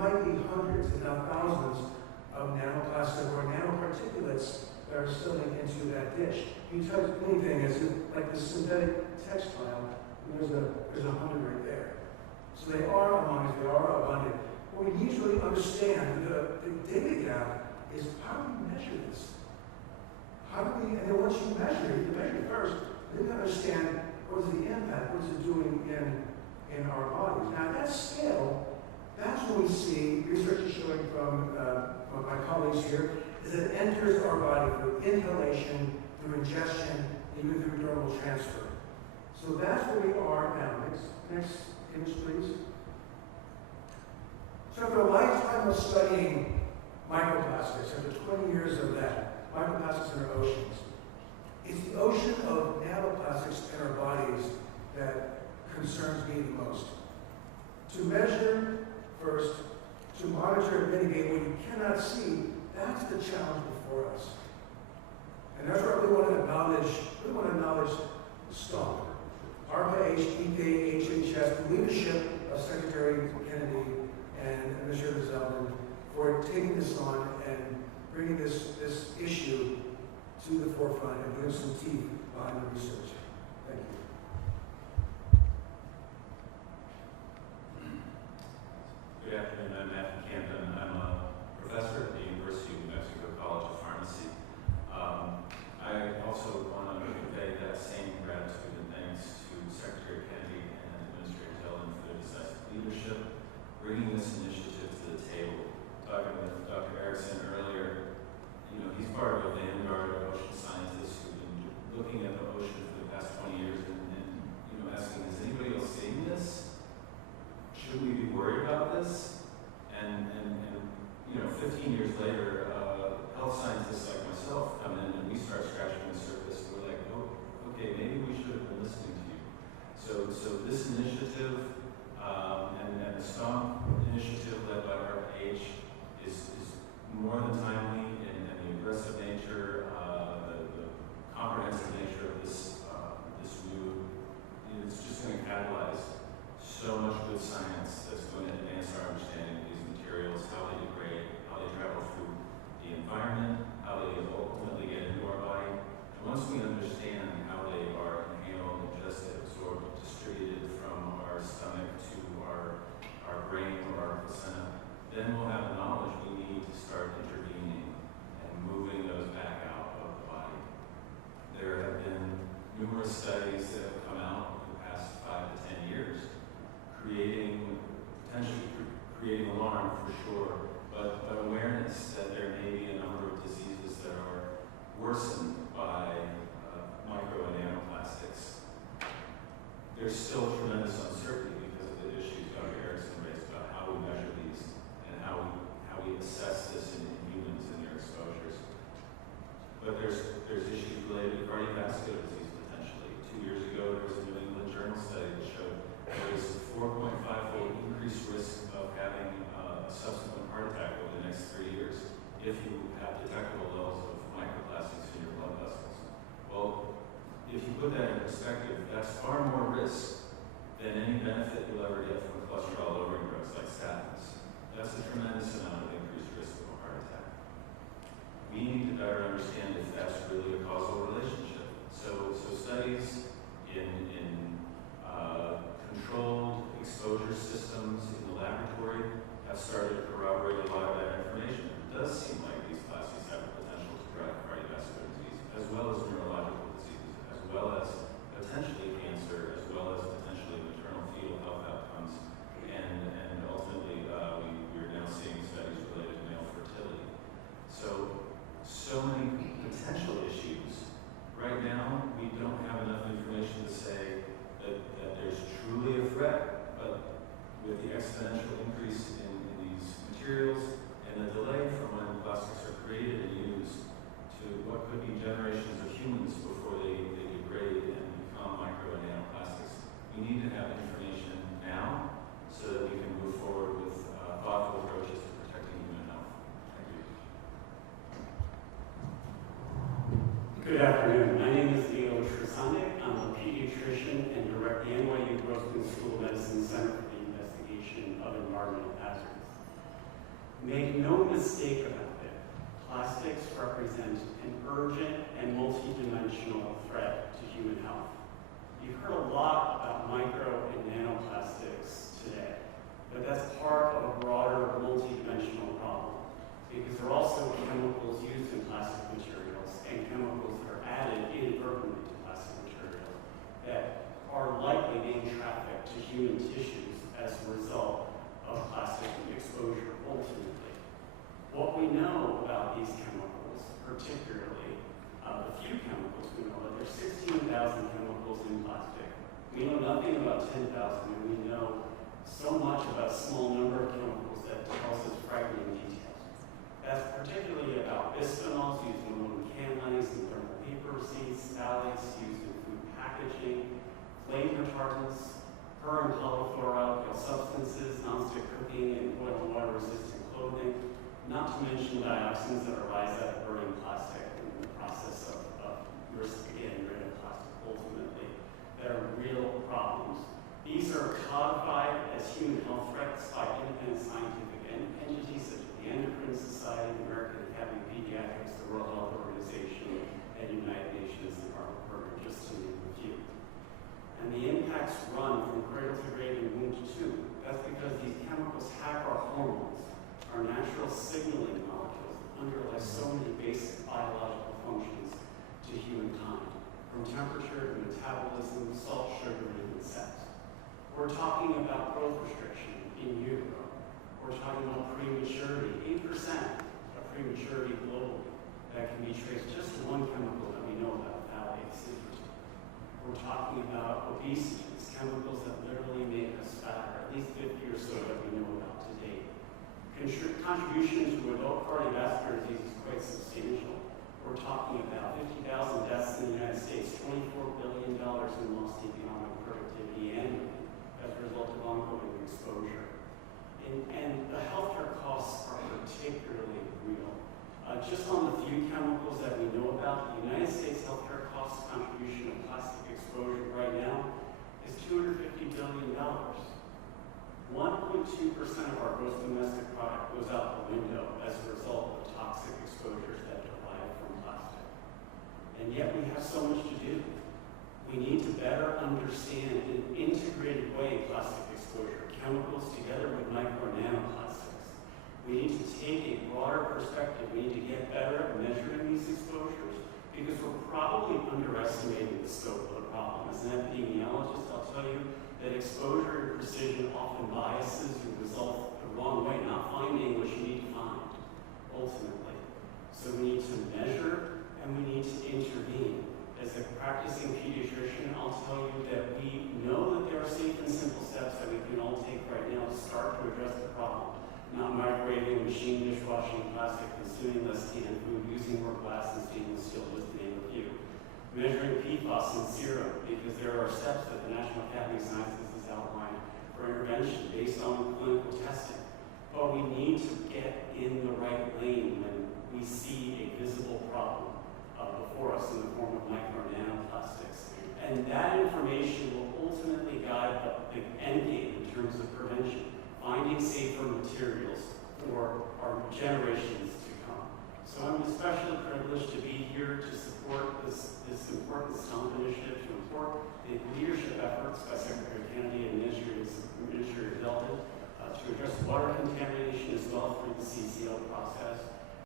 might be hundreds, if not thousands, of nanoplastics or nanoparticulates that are settling into that dish. You touch anything, as like the synthetic textile, there's 100 right there. So they are among us, they are abundant. What we need to really understand, the data gap, is how do we measure this? How do we, and then once you measure it first, then you understand what is the impact, what is it doing in our bodies. Now, at that scale, that's when we see, research is showing from my colleagues here, is that it enters our body through inhalation, through ingestion, even through dermal transfer. So that's where we are now. Next image, please. So after a lifetime of studying microplastics, after 20 years of that, microplastics in our oceans, it's the ocean of nanoplastics in our bodies that concerns me the most. To measure first, to monitor and mitigate what you cannot see, that's the challenge before us. And that's where I really want to acknowledge STOMP, ARPA, HPK, HHS, the leadership of Secretary Kennedy and Administrator Zeldin for taking this on and bringing this issue to the forefront and putting some teeth behind the research. Thank you. Good afternoon, I'm Matthew Camden. I'm a professor at the University of New Mexico College of Pharmacy. I also want to convey that same gratitude and thanks to Secretary Kennedy and Administrator Zeldin for their decisive leadership, bringing this initiative to the table. Talking with Dr. Erickson earlier, he's part of a vanguard of ocean scientists who've been looking at the ocean for the past 20 years and asking, is anybody else seeing this? Should we be worried about this? And 15 years later, health scientists like myself come in and we start scratching the surface. And we're like, oh, okay, maybe we should have been listening to you. So this initiative and the STOMP initiative led by ARPA-H is more than timely, and the aggressive nature, the comprehensive nature of this new, it's just going to catalyze so much good science that's going to advance our understanding of these materials, how they degrade, how they travel through the environment, how they ultimately get into our body. And once we understand how they are inhaled, ingested, absorbed, distributed from our stomach to our brain or our placenta, then we'll have the knowledge we need to start intervening and moving those back out of the body. There have been numerous studies that have come out in the past 5 to 10 years, potentially creating alarm for sure, but awareness that there may be a number of diseases that are worsened by micro and nanoplastics. There's still tremendous uncertainty because of the issues Dr. Erickson raised about how we measure these and how we assess this in humans and their exposures. But there's issues related to cardiovascular disease potentially. 2 years ago, there was a New England Journal study that showed there was a 4.5-fold increased risk of having a subsequent heart attack over the next 3 years if you have detectable levels of microplastics in your blood vessels. Well, if you put that in perspective, that's far more risk than any benefit you'll ever get from cholesterol-lowering drugs like statins. That's a tremendous amount of increased risk of a heart attack. We need to better understand if that's really a causal relationship. So studies in controlled exposure systems in the laboratory have started to corroborate a lot of that information. It does seem like these plastics have the potential to drive cardiovascular disease, as well as neurological diseases, as well as potentially cancer, as well as potentially maternal fetal health outcomes, and ultimately we're now seeing studies related to male fertility. So many potential issues. Right now, we don't have enough information to say that there's truly a threat, but with the exponential increase in these mistake about it. Plastics represent an urgent and multidimensional threat to human health. You've heard a lot about micro and nanoplastics today, but that's part of a broader multidimensional problem, because there are also chemicals used in plastic materials and chemicals that are added inadvertently to plastic materials that are likely being trafficked to human tissues as a result of plastic exposure ultimately. What we know about these chemicals, particularly the few chemicals we know, that there's 16,000 chemicals in plastic. We know nothing about 10,000, and we know so much about a small number of chemicals that tells us frightening details. That's particularly about bisphenols used in aluminum can linings and thermal paper receipts, phthalates used in food packaging, flame retardants, per and polyfluoroalkyl substances, nonstick cooking, and oil and water resistant clothing, not to mention dioxins that arise out of burning plastic in the process of getting rid of plastic ultimately. That are real problems. These are codified as human health threats by independent scientific entities such as the Endocrine Society, the American Academy of Pediatrics, the World Health Organization, and United Nations Department Program, just to name a few. And the impacts run from cradle to grave and womb to tomb. That's because these chemicals hack our hormones, our natural signaling molecules that underlie so many basic biological functions to humankind, from temperature to metabolism, salt, sugar, and even sex. We're talking about growth restriction in utero. We're talking about prematurity, 8% of prematurity globally that can be traced just to one chemical that we know about, phthalates. We're talking about obesity, these chemicals that literally make us fatter, at least 50 or so that we know about to date. Contribution to adult cardiovascular disease is quite substantial. We're talking about 50,000 deaths in the United States, $24 billion in lost economic productivity annually as a result of ongoing exposure. And the healthcare costs are particularly real. Just on the few chemicals that we know about, the United States healthcare cost contribution of plastic exposure right now is $250 billion. 1.2% of our gross domestic product goes out the window as a result of toxic exposures that derive from plastic. And yet we have so much to do. We need to better understand in an integrated way plastic exposure, chemicals together with micro and nanoplastics. We need to take a broader perspective. We need to get better at measuring these exposures because we're probably underestimating the scope of the problem. As an epidemiologist, I'll tell you that exposure and precision often biases your result the wrong way, not finding what you need to find, ultimately. So we need to measure and we need to intervene. As a practicing pediatrician, I'll tell you that we know that there are safe and simple steps that we can all take right now to start to address the problem. Not microwaving, machine dishwashing, plastic, consuming less canned food, using more glass and stainless steel, just to name a few. Measuring PFAS in serum, because there are steps that the National Academy of Sciences has outlined for intervention based on clinical testing. But we need to get in the right lane when we see a visible problem before us in the form of micro and nanoplastics. And that information will ultimately guide the end game in terms of prevention, finding safer materials for our generations to come. So I'm especially privileged to be here to support this important STOMP initiative, to support the leadership efforts by Secretary Kennedy and Administrator Zeldin to address water contamination as well through the CCL process.